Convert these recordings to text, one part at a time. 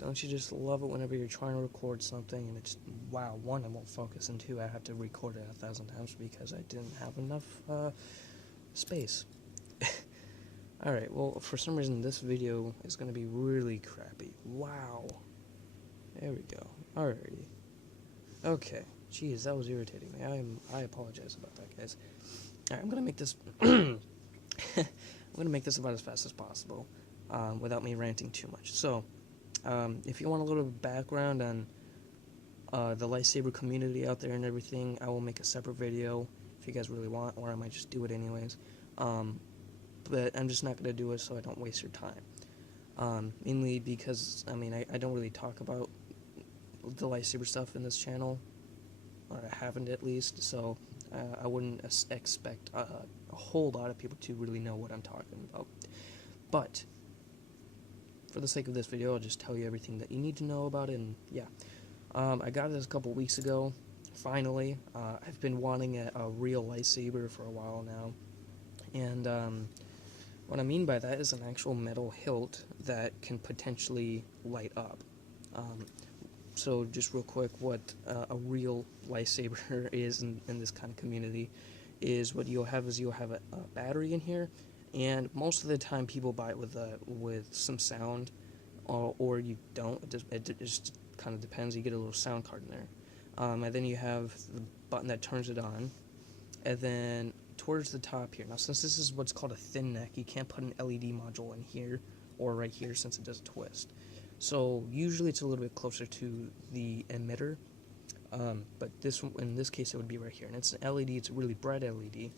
Don't you just love it whenever you're trying to record something and it's, wow, one, I won't focus, and two, I have to record it 1,000 times because I didn't have enough space. Alright, well, for some reason this video is going to be really crappy. Wow. There we go. Alrighty. Okay. Jeez, that was irritating me. I apologize about that, guys. Alright, I'm going to make this... I'm going to make this about as fast as possible, without me ranting too much. So, if you want a little background on the lightsaber community out there and everything, I will make a separate video if you guys really want, or I might just do it anyways. But I'm just not going to do it so I don't waste your time. Mainly because, I mean, I don't really talk about the lightsaber stuff in this channel, or I haven't at least, so I wouldn't expect a whole lot of people to really know what I'm talking about. But for the sake of this video, I'll just tell you everything that you need to know about it, and yeah. I got this a couple weeks ago, finally. I've been wanting a real lightsaber for a while now, and what I mean by that is an actual metal hilt that can potentially light up. So just real quick, what a real lightsaber is in this kind of community is what you'll have a battery in here, and most of the time people buy it with some sound, or you don't. It just kind of depends. You get a little sound card in there, and then you have the button that turns it on, and then towards the top here. Now, since this is what's called a thin neck, you can't put an LED module in here or right here since it does twist. So usually it's a little bit closer to the emitter, but in this case it would be right here. And it's an LED. It's a really bright LED,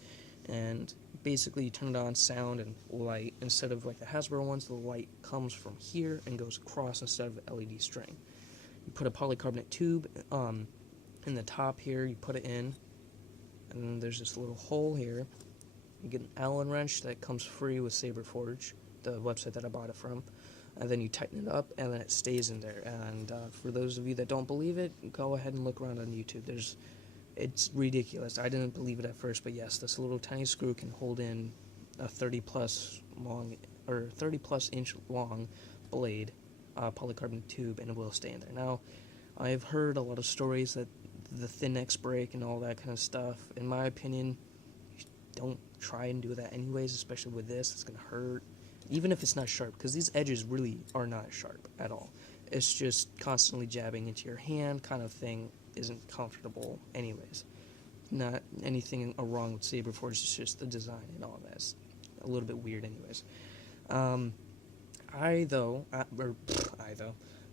and basically you turn it on, sound and light. Instead of like the Hasbro ones, the light comes from here and goes across instead of the LED string. You put a polycarbonate tube in the top here. You put it in, and then there's this little hole here. You get an Allen wrench that comes free with Saberforge, the website that I bought it from, and then you tighten it up, and then it stays in there. And for those of you that don't believe it, go ahead and look around on YouTube. It's ridiculous. I didn't believe it at first, but yes, this little tiny screw can hold in a 30-plus inch long blade, polycarbonate tube, and it will stay in there. Now, I've heard a lot of stories that the thin necks break and all that kind of stuff. In my opinion, don't try and do that anyways, especially with this. It's going to hurt, even if it's not sharp, because these edges really are not sharp at all. It's just constantly jabbing into your hand kind of thing isn't comfortable anyways. Not anything wrong with Saberforge, it's just the design and all that. It's a little bit weird anyways.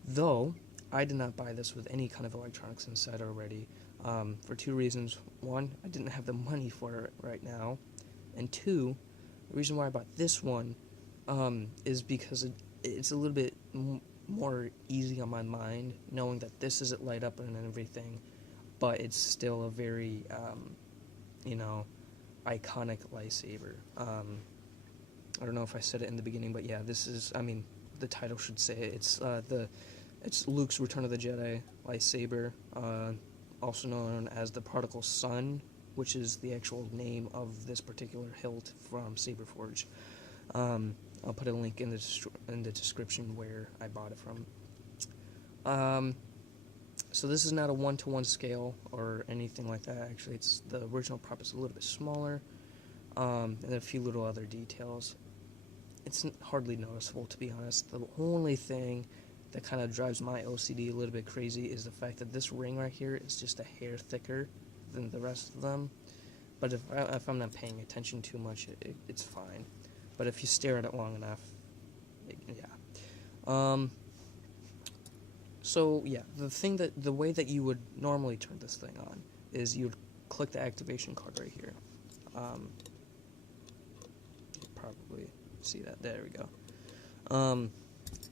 Though I did not buy this with any kind of electronics inside already, for two reasons. One, I didn't have the money for it right now, and two, the reason why I bought this one is because it's a little bit more easy on my mind, knowing that this isn't light up and everything, but it's still a very, iconic lightsaber. I don't know if I said it in the beginning, but yeah, this is, the title should say it. It's Luke's Return of the Jedi lightsaber, also known as the Prodigal Son, which is the actual name of this particular hilt from Saberforge. I'll put a link in the description where I bought it from. So this is not a 1-to-1 scale or anything like that. Actually, the original prop is a little bit smaller, and a few little other details. It's hardly noticeable, to be honest. The only thing that kind of drives my OCD a little bit crazy is the fact that this ring right here is just a hair thicker than the rest of them. But if I'm not paying attention too much, it's fine. But if you stare at it long enough, yeah. So yeah, the way that you would normally turn this thing on is you would click the activation card right here. You probably see that. There we go.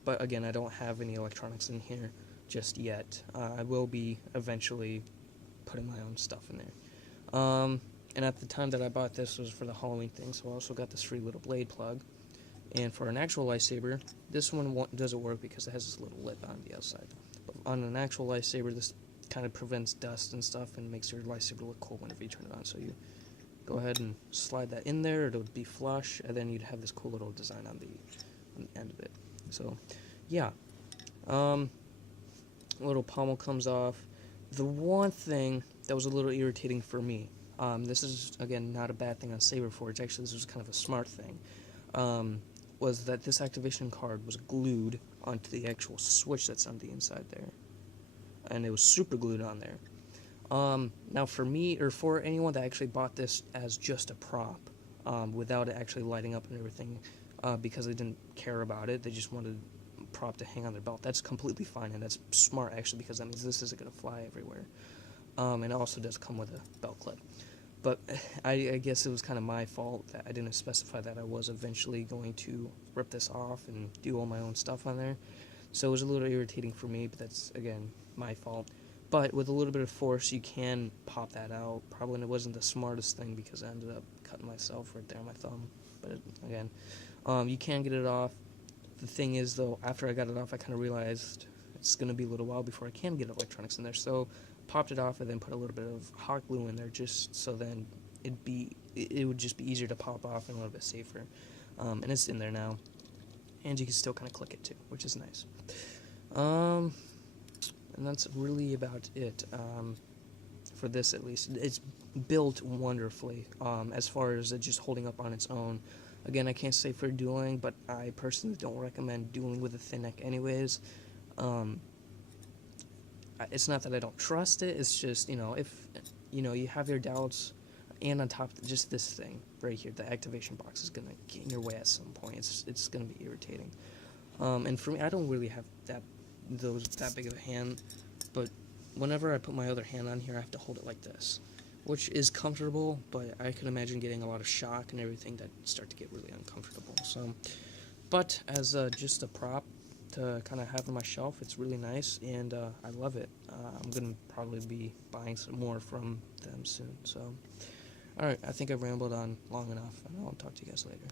But again, I don't have any electronics in here just yet. I will be eventually putting my own stuff in there. And at the time that I bought this was for the Halloween thing, so I also got this free little blade plug. And for an actual lightsaber, this one doesn't work because it has this little lip on the outside. But on an actual lightsaber, this kind of prevents dust and stuff and makes your lightsaber look cool whenever you turn it on. So you go ahead and slide that in there, it'll be flush, and then you'd have this cool little design on the end of it. So, yeah. Little pommel comes off. The one thing that was a little irritating for me, this is, again, not a bad thing on Saberforge, actually this was kind of a smart thing, was that this activation card was glued onto the actual switch that's on the inside there. And it was super glued on there. Now for me, or for anyone that actually bought this as just a prop, without it actually lighting up and everything, because they didn't care about it, they just wanted a prop to hang on their belt, that's completely fine, and that's smart actually, because that means this isn't going to fly everywhere. And it also does come with a belt clip. But I guess it was kind of my fault that I didn't specify that I was eventually going to rip this off and do all my own stuff on there. So it was a little irritating for me, but that's, again, my fault. But with a little bit of force, you can pop that out. Probably it wasn't the smartest thing because I ended up cutting myself right there on my thumb. But again, you can get it off. The thing is, though, after I got it off, I kind of realized it's going to be a little while before I can get electronics in there. So popped it off and then put a little bit of hot glue in there just so then it would just be easier to pop off and a little bit safer. And it's in there now. And you can still kind of click it too, which is nice. And that's really about it, for this at least. It's built wonderfully, as far as it just holding up on its own. Again, I can't say for dueling, but I personally don't recommend dueling with a thin neck anyways. It's not that I don't trust it, it's just, if, you have your doubts, and on top of just this thing right here, the activation box is going to get in your way at some point. It's going to be irritating. And for me, I don't really have that big of a hand, but whenever I put my other hand on here, I have to hold it like this, which is comfortable, but I can imagine getting a lot of shock and everything that start to get really uncomfortable. So, but as just a prop to kind of have on my shelf, it's really nice, and I love it. I'm going to probably be buying some more from them soon. So, alright, I think I've rambled on long enough, and I'll talk to you guys later.